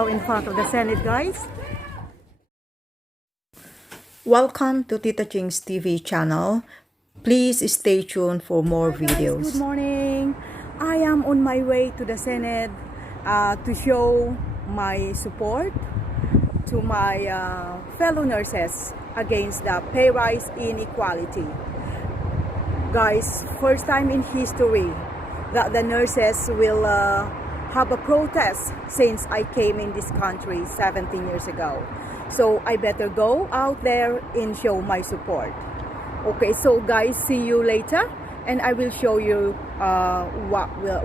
now in front of the Senate, guys. Welcome to Tita Ching's TV channel. Please stay tuned for more videos. Good morning. I am on my way to the Senate to show my support to my fellow nurses against the pay rise inequality. Guys, first time in history that the nurses will have a protest since I came in this country 17 years ago. So I better go out there and show my support. Okay, so guys, see you later and I will show you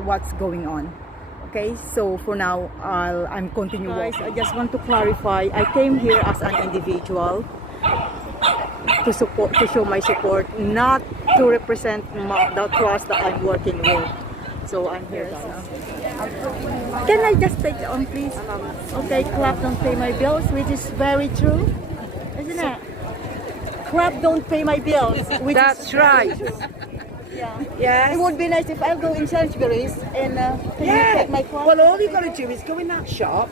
what's going on. Okay, so for now I'm continuing. Guys, I just want to clarify, I came here as an individual to show my support, not to represent the trust that I'm working with. So I'm here. Can I just take it on, please? Okay, clap don't pay my bills, which is very true, isn't it? Clap don't pay my bills. That's right. Yeah. Yes. It would be nice if I go in Sainsbury's and can you take my clap? Well, all you got to do is go in that shop,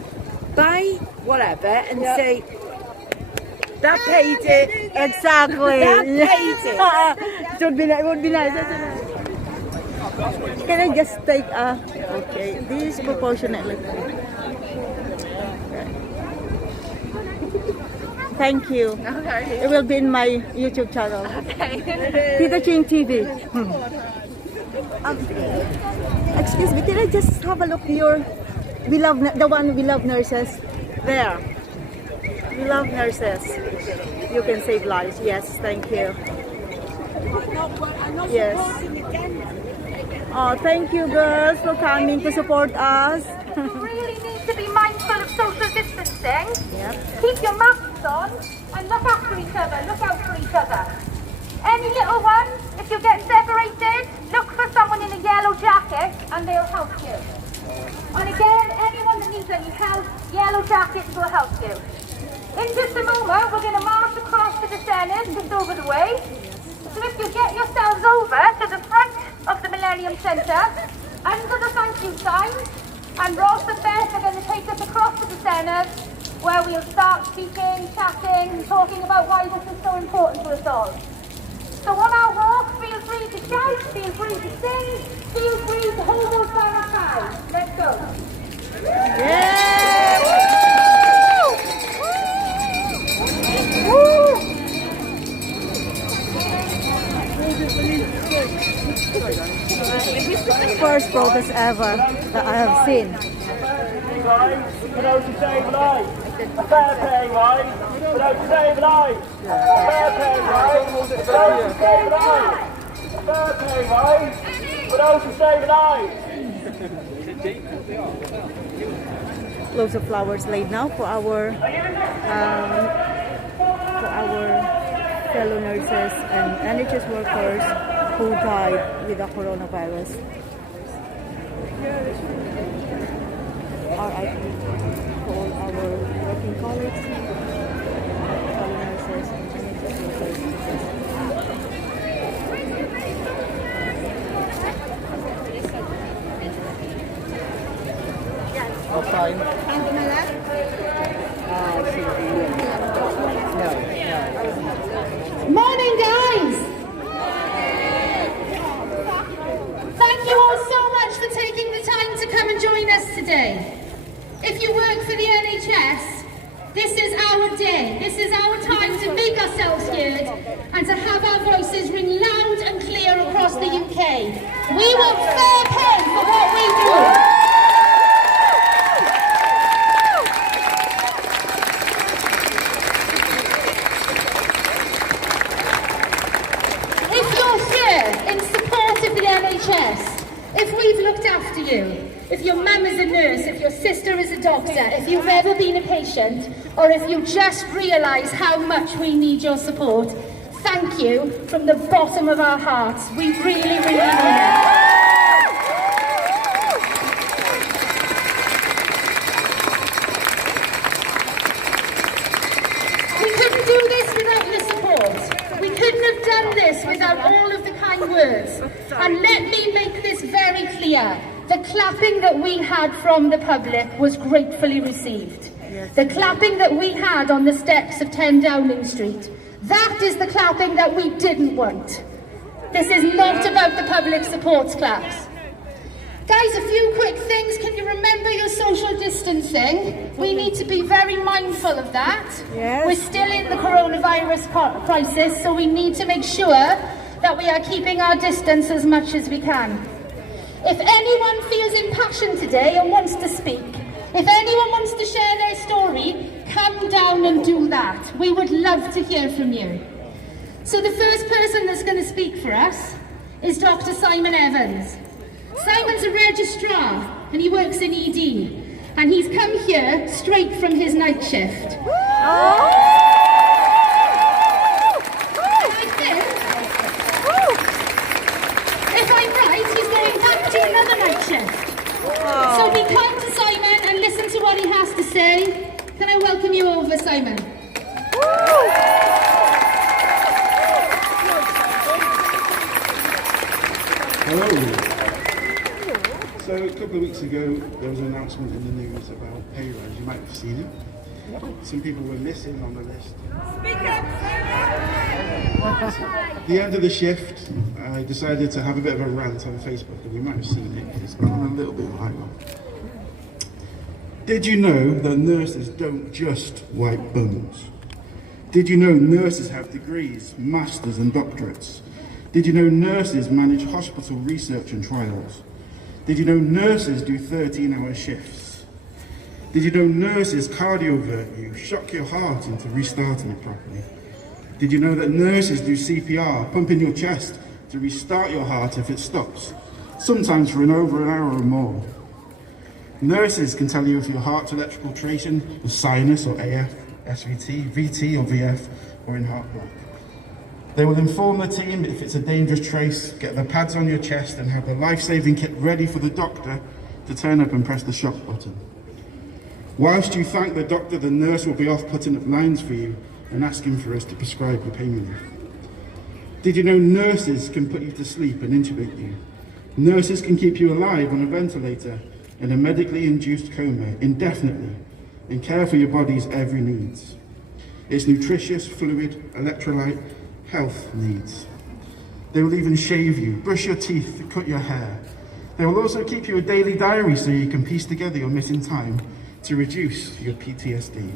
buy whatever, and say, that paid it. Exactly. That paid it. It would be nice, isn't it? Can I just take okay, this proportionately. Thank you. It will be in my YouTube channel. Tita Ching TV. Excuse me, can I just have a look here? The one we love nurses. There. We love nurses. You can save lives. Yes, thank you. Yes. Oh, thank you girls for coming to support us. You really need to be mindful of social distancing. Yep. Keep your masks on and look after each other. Look out for each other. Any little ones, if you get separated, look for someone in a yellow jacket and they'll help you. And again, anyone that needs any help, yellow jackets will help you. In just a moment, we're going to march across to the Senate, just over the way. So if you get yourselves over to the front of the Millennium Centre, under the thank you sign, and Ross and Beth are going to take us across to the Senate, where we'll start speaking, chatting, talking about why this is so important to us all. So on our walk, feel free to shout, feel free to sing, feel free to hold those banners high. Let's go. Yeah! First protest ever that I have seen. For those who save lives, a fair pay rise. For those who save lives, a fair pay rise. For those who save lives, a fair pay rise. For those who save lives. Loads of flowers laid now for our fellow nurses and NHS workers who died with the coronavirus. RIP for all our working colleagues, fellow nurses and NHS workers. What time? Morning, guys! Thank you all so much for taking the time to come and join us today. If you work for the NHS, this is our day. This is our time to make ourselves heard and to have our voices ring loud and clear across the UK. We want fair pay for what we do. If we've looked after you, if your mum is a nurse, if your sister is a doctor, if you've ever been a patient, or if you just realise how much we need your support, thank you from the bottom of our hearts. We really, really mean it. We couldn't do this without your support. We couldn't have done this without all of the kind words. And let me make this very clear. the clapping that we had from the public was gratefully received. The clapping that we had on the steps of 10 Downing Street, that is the clapping that we didn't want. This is not about the public supports claps. Guys, a few quick things. Can you remember your social distancing? We need to be very mindful of that. Yes. We're still in the coronavirus crisis, so we need to make sure that we are keeping our distance as much as we can. If anyone feels impassioned today and wants to speak, if anyone wants to share their story, come down and do that. We would love to hear from you. So the first person that's going to speak for us is Dr. Simon Evans. Simon's a registrar and he works in ED, and he's come here straight from his night shift. I think, if I'm right, he's going back to another night shift. So be kind to Simon and listen to what he has to say. Can I welcome you over, Simon? Hello. So a couple of weeks ago, there was an announcement in the news about pay rise. You might have seen it. Some people were missing on the list. At the end of the shift, I decided to have a bit of a rant on Facebook, and you might have seen it. It's gone a little bit viral. Did you know that nurses don't just wipe bums? Did you know nurses have degrees, masters and doctorates? Did you know nurses manage hospital research and trials? Did you know nurses do 13-hour shifts? Did you know nurses cardiovert you, shock your heart into restarting it properly? Did you know that nurses do CPR, pumping your chest to restart your heart if it stops, sometimes for over an hour or more? Nurses can tell you if your heart's electrical tracing is sinus or AF, SVT, VT or VF, or in heart block. They will inform the team if it's a dangerous trace, get the pads on your chest and have the life-saving kit ready for the doctor to turn up and press the shock button. Whilst you thank the doctor, the nurse will be off putting up lines for you and asking for us to prescribe the pain relief. Did you know nurses can put you to sleep and intubate you? Nurses can keep you alive on a ventilator in a medically induced coma indefinitely and care for your body's every needs. It's nutritious, fluid, electrolyte, health needs. They will even shave you, brush your teeth, cut your hair. They will also keep you a daily diary so you can piece together your missing time to reduce your PTSD.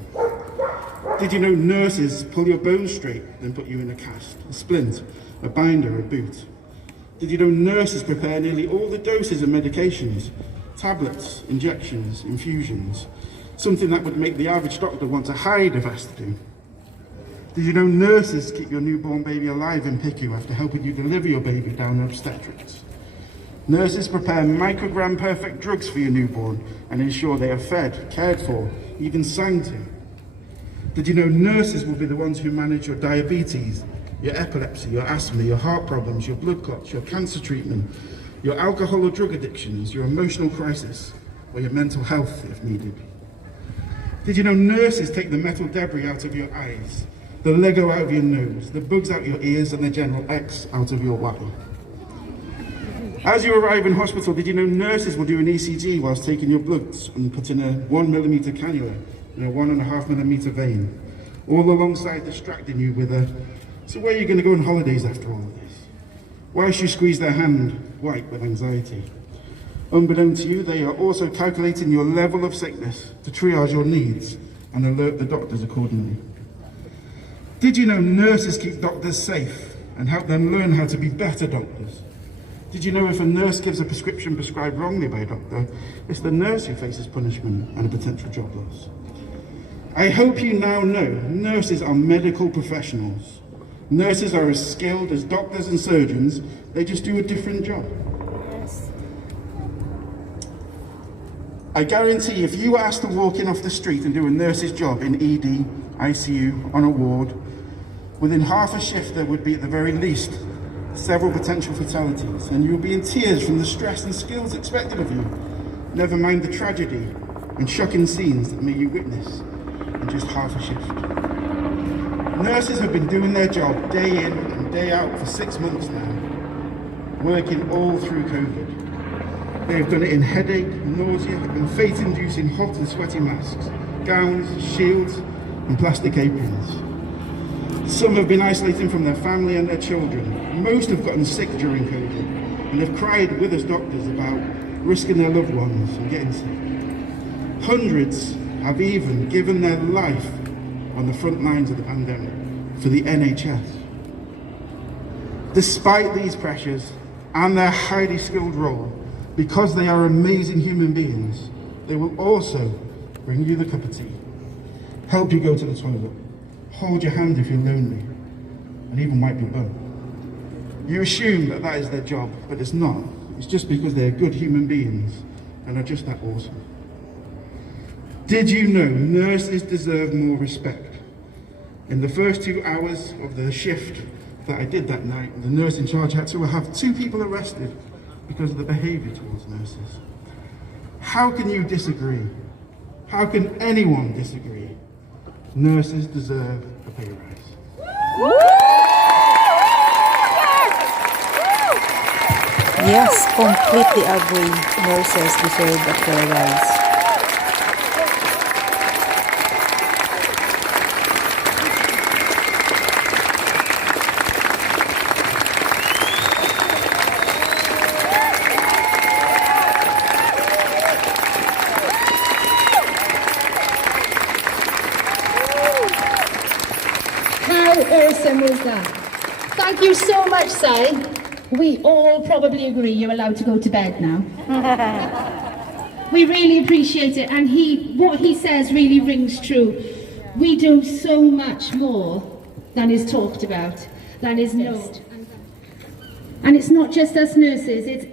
Did you know nurses pull your bones straight, then put you in a cast, a splint, a binder, a boot? Did you know nurses prepare nearly all the doses of medications, tablets, injections, infusions, something that would make the average doctor want to hide if asked to do? Did you know nurses keep your newborn baby alive in PICU after helping you deliver your baby down obstetrics? Nurses prepare microgram perfect drugs for your newborn and ensure they are fed, cared for, even sang to. Did you know nurses will be the ones who manage your diabetes, your epilepsy, your asthma, your heart problems, your blood clots, your cancer treatment, your alcohol or drug addictions, your emotional crisis, or your mental health if needed? Did you know nurses take the metal debris out of your eyes, the Lego out of your nose, the bugs out your ears, and the general X out of your Y? As you arrive in hospital, did you know nurses will do an ECG whilst taking your bloods and putting a 1mm cannula in a 1.5mm vein, all alongside distracting you with a, so where are you going to go on holidays after all of this? Whilst you squeeze their hand white with anxiety. Unbeknown to you, they are also calculating your level of sickness to triage your needs and alert the doctors accordingly. Did you know nurses keep doctors safe and help them learn how to be better doctors? Did you know if a nurse gives a prescription prescribed wrongly by a doctor, it's the nurse who faces punishment and a potential job loss? I hope you now know nurses are medical professionals. Nurses are as skilled as doctors and surgeons, they just do a different job. Yes. I guarantee if you were asked to walk in off the street and do a nurse's job in ED, ICU, on a ward, within half a shift there would be at the very least several potential fatalities, and you will be in tears from the stress and skills expected of you, never mind the tragedy and shocking scenes that may you witness in just half a shift. Nurses have been doing their job day in and day out for 6 months now, working all through COVID. They've done it in headache, nausea, and fate-inducing hot and sweaty masks, gowns, shields, and plastic aprons. Some have been isolating from their family and their children. Most have gotten sick during COVID, and have cried with us doctors about risking their loved ones and getting sick. Hundreds have even given their life on the front lines of the pandemic for the NHS. Despite these pressures and their highly skilled role, because they are amazing human beings, they will also bring you the cup of tea, help you go to the toilet, hold your hand if you're lonely, and even wipe your bum. You assume that that is their job, but it's not. It's just because they're good human beings and are just that awesome. Did you know nurses deserve more respect? In the first 2 hours of the shift that I did that night, the nurse in charge had to have 2 people arrested because of the behaviour towards nurses. How can you disagree? How can anyone disagree? Nurses deserve a pay rise. Yes, completely agree. Nurses deserve a fair rise. How awesome was that? Thank you so much, Si. We all probably agree you're allowed to go to bed now. We really appreciate it, and what he says really rings true. We do so much more than is talked about, than is known. And it's not just us nurses, it's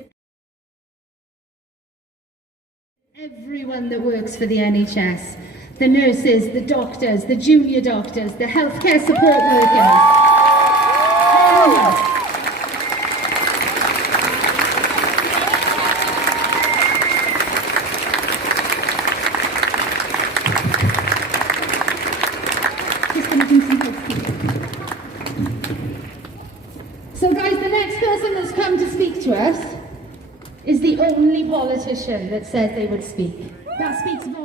everyone that works for the NHS. The nurses, the doctors, the junior doctors, the healthcare support workers. Everyone. So guys, the next person that's come to speak to us is the only politician that said they would speak. That speaks volumes.